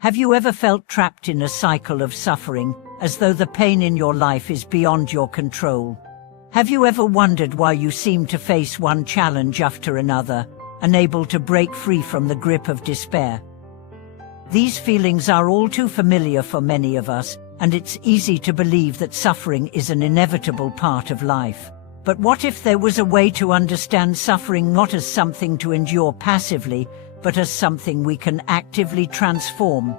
Have you ever felt trapped in a cycle of suffering, as though the pain in your life is beyond your control? Have you ever wondered why you seem to face one challenge after another, unable to break free from the grip of despair? These feelings are all too familiar for many of us, and it's easy to believe that suffering is an inevitable part of life. But what if there was a way to understand suffering not as something to endure passively, but as something we can actively transform?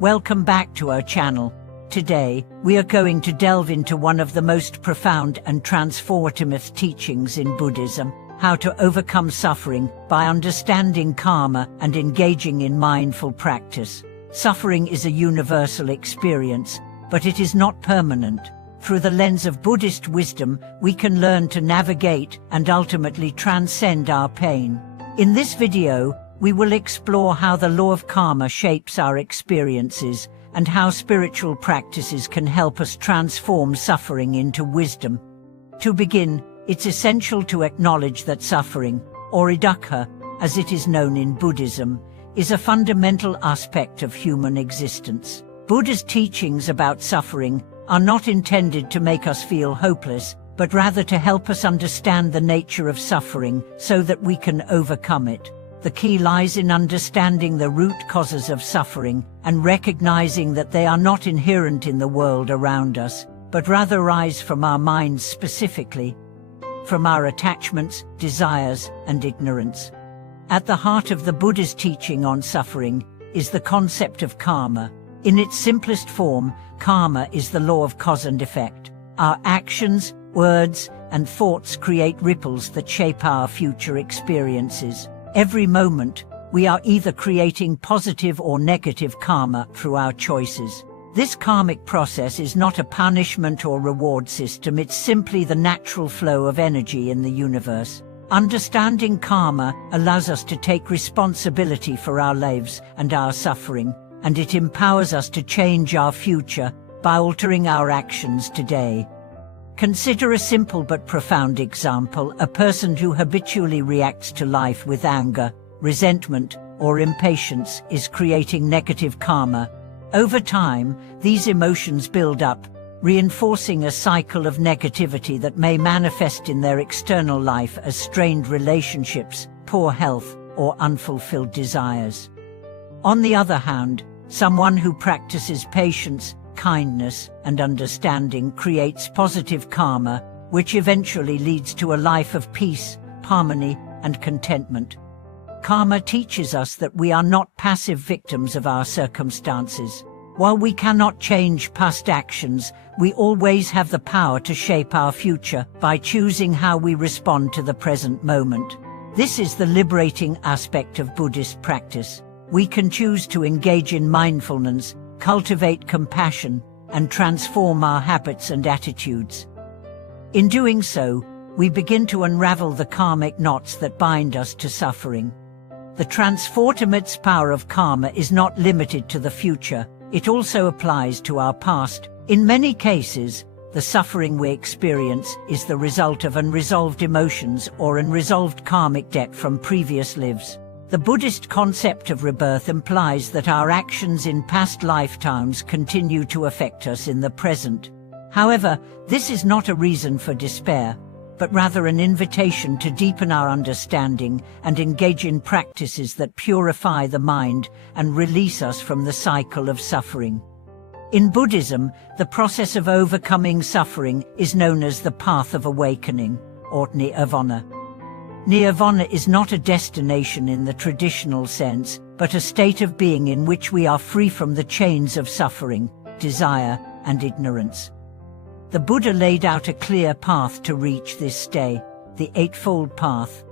Welcome back to our channel. Today, we are going to delve into one of the most profound and transformative teachings in Buddhism: how to overcome suffering by understanding karma and engaging in mindful practice. Suffering is a universal experience, but it is not permanent. Through the lens of Buddhist wisdom, we can learn to navigate and ultimately transcend our pain. In this video, we will explore how the law of karma shapes our experiences and how spiritual practices can help us transform suffering into wisdom. To begin, it's essential to acknowledge that suffering, or dukkha, as it is known in Buddhism, is a fundamental aspect of human existence. Buddha's teachings about suffering are not intended to make us feel hopeless, but rather to help us understand the nature of suffering so that we can overcome it. The key lies in understanding the root causes of suffering and recognizing that they are not inherent in the world around us, but rather arise from our minds specifically, from our attachments, desires, and ignorance. At the heart of the Buddha's teaching on suffering is the concept of karma. In its simplest form, karma is the law of cause and effect. Our actions, words, and thoughts create ripples that shape our future experiences. Every moment, we are either creating positive or negative karma through our choices. This karmic process is not a punishment or reward system, it's simply the natural flow of energy in the universe. Understanding karma allows us to take responsibility for our lives and our suffering, and it empowers us to change our future by altering our actions today. Consider a simple but profound example: a person who habitually reacts to life with anger, resentment, or impatience is creating negative karma. Over time, these emotions build up, reinforcing a cycle of negativity that may manifest in their external life as strained relationships, poor health, or unfulfilled desires. On the other hand, someone who practices patience, kindness, and understanding creates positive karma, which eventually leads to a life of peace, harmony, and contentment. Karma teaches us that we are not passive victims of our circumstances. While we cannot change past actions, we always have the power to shape our future by choosing how we respond to the present moment. This is the liberating aspect of Buddhist practice. We can choose to engage in mindfulness, cultivate compassion, and transform our habits and attitudes. In doing so, we begin to unravel the karmic knots that bind us to suffering. The transformative power of karma is not limited to the future, it also applies to our past. In many cases, the suffering we experience is the result of unresolved emotions or unresolved karmic debt from previous lives. The Buddhist concept of rebirth implies that our actions in past lifetimes continue to affect us in the present. However, this is not a reason for despair, but rather an invitation to deepen our understanding and engage in practices that purify the mind and release us from the cycle of suffering. In Buddhism, the process of overcoming suffering is known as the path of awakening, or nirvana. Nirvana is not a destination in the traditional sense, but a state of being in which we are free from the chains of suffering, desire, and ignorance. The Buddha laid out a clear path to reach this state, the Eightfold Path.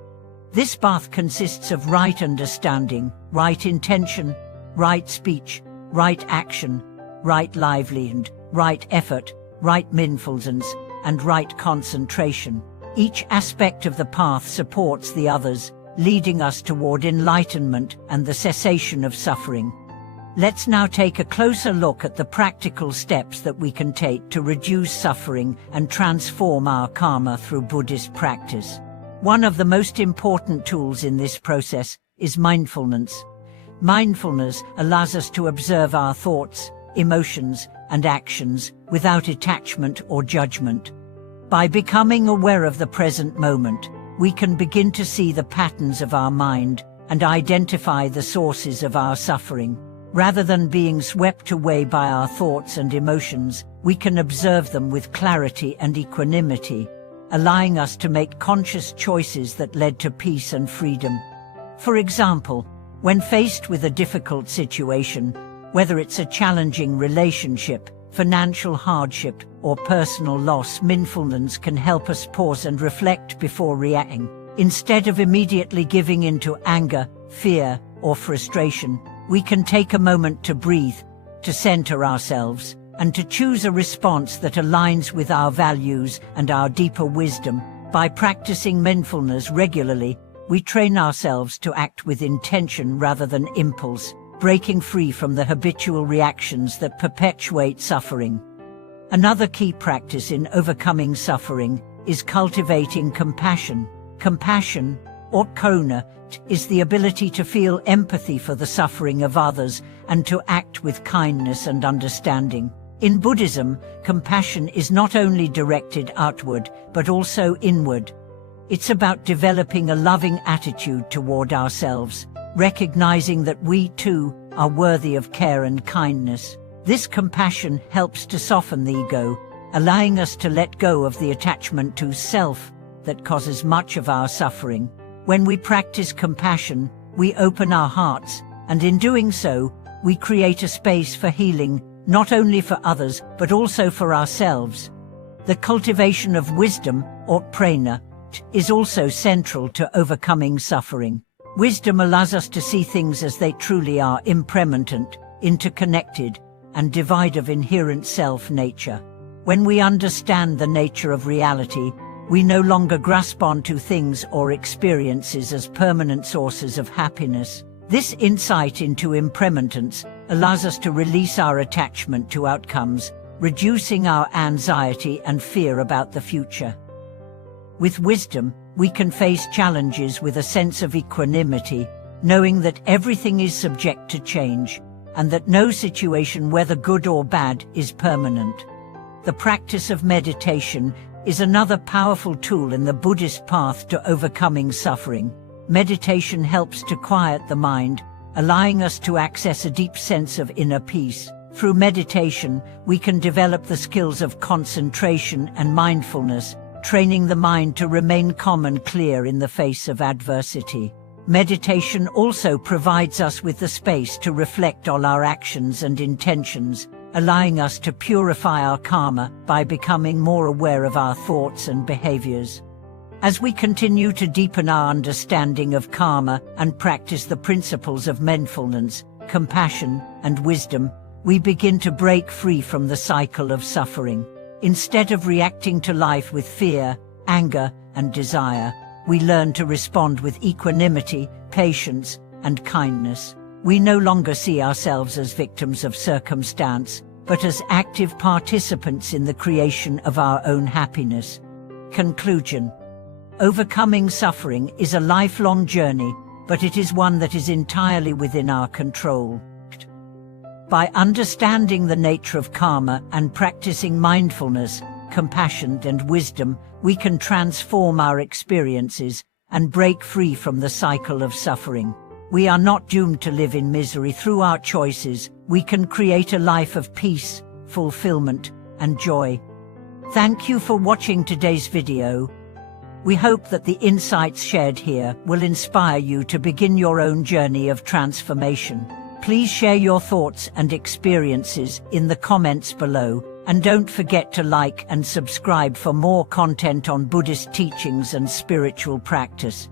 This path consists of right understanding, right intention, right speech, right action, right livelihood, right effort, right mindfulness, and right concentration. Each aspect of the path supports the others, leading us toward enlightenment and the cessation of suffering. Let's now take a closer look at the practical steps that we can take to reduce suffering and transform our karma through Buddhist practice. One of the most important tools in this process is mindfulness. Mindfulness allows us to observe our thoughts, emotions, and actions without attachment or judgment. By becoming aware of the present moment, we can begin to see the patterns of our mind and identify the sources of our suffering. Rather than being swept away by our thoughts and emotions, we can observe them with clarity and equanimity, allowing us to make conscious choices that lead to peace and freedom. For example, when faced with a difficult situation, whether it's a challenging relationship, financial hardship, or personal loss, mindfulness can help us pause and reflect before reacting. Instead of immediately giving in to anger, fear, or frustration, we can take a moment to breathe, to center ourselves, and to choose a response that aligns with our values and our deeper wisdom. By practicing mindfulness regularly, we train ourselves to act with intention rather than impulse, breaking free from the habitual reactions that perpetuate suffering. Another key practice in overcoming suffering is cultivating compassion. Compassion, or karuna, is the ability to feel empathy for the suffering of others and to act with kindness and understanding. In Buddhism, compassion is not only directed outward, but also inward. It's about developing a loving attitude toward ourselves, recognizing that we too are worthy of care and kindness. This compassion helps to soften the ego, allowing us to let go of the attachment to self that causes much of our suffering. When we practice compassion, we open our hearts, and in doing so, we create a space for healing, not only for others, but also for ourselves. The cultivation of wisdom, or prajna, is also central to overcoming suffering. Wisdom allows us to see things as they truly are, impermanent, interconnected, and devoid of inherent self-nature. When we understand the nature of reality, we no longer grasp onto things or experiences as permanent sources of happiness. This insight into impermanence allows us to release our attachment to outcomes, reducing our anxiety and fear about the future. With wisdom, we can face challenges with a sense of equanimity, knowing that everything is subject to change, and that no situation, whether good or bad, is permanent. The practice of meditation is another powerful tool in the Buddhist path to overcoming suffering. Meditation helps to quiet the mind, allowing us to access a deep sense of inner peace. Through meditation, we can develop the skills of concentration and mindfulness, training the mind to remain calm and clear in the face of adversity. Meditation also provides us with the space to reflect on our actions and intentions, allowing us to purify our karma by becoming more aware of our thoughts and behaviors. As we continue to deepen our understanding of karma and practice the principles of mindfulness, compassion, and wisdom, we begin to break free from the cycle of suffering. Instead of reacting to life with fear, anger, and desire, we learn to respond with equanimity, patience, and kindness. We no longer see ourselves as victims of circumstance, but as active participants in the creation of our own happiness. Conclusion. Overcoming suffering is a lifelong journey, but it is one that is entirely within our control. By understanding the nature of karma and practicing mindfulness, compassion, and wisdom, we can transform our experiences and break free from the cycle of suffering. We are not doomed to live in misery. Through our choices, we can create a life of peace, fulfillment, and joy. Thank you for watching today's video. We hope that the insights shared here will inspire you to begin your own journey of transformation. Please share your thoughts and experiences in the comments below, and don't forget to like and subscribe for more content on Buddhist teachings and spiritual practice.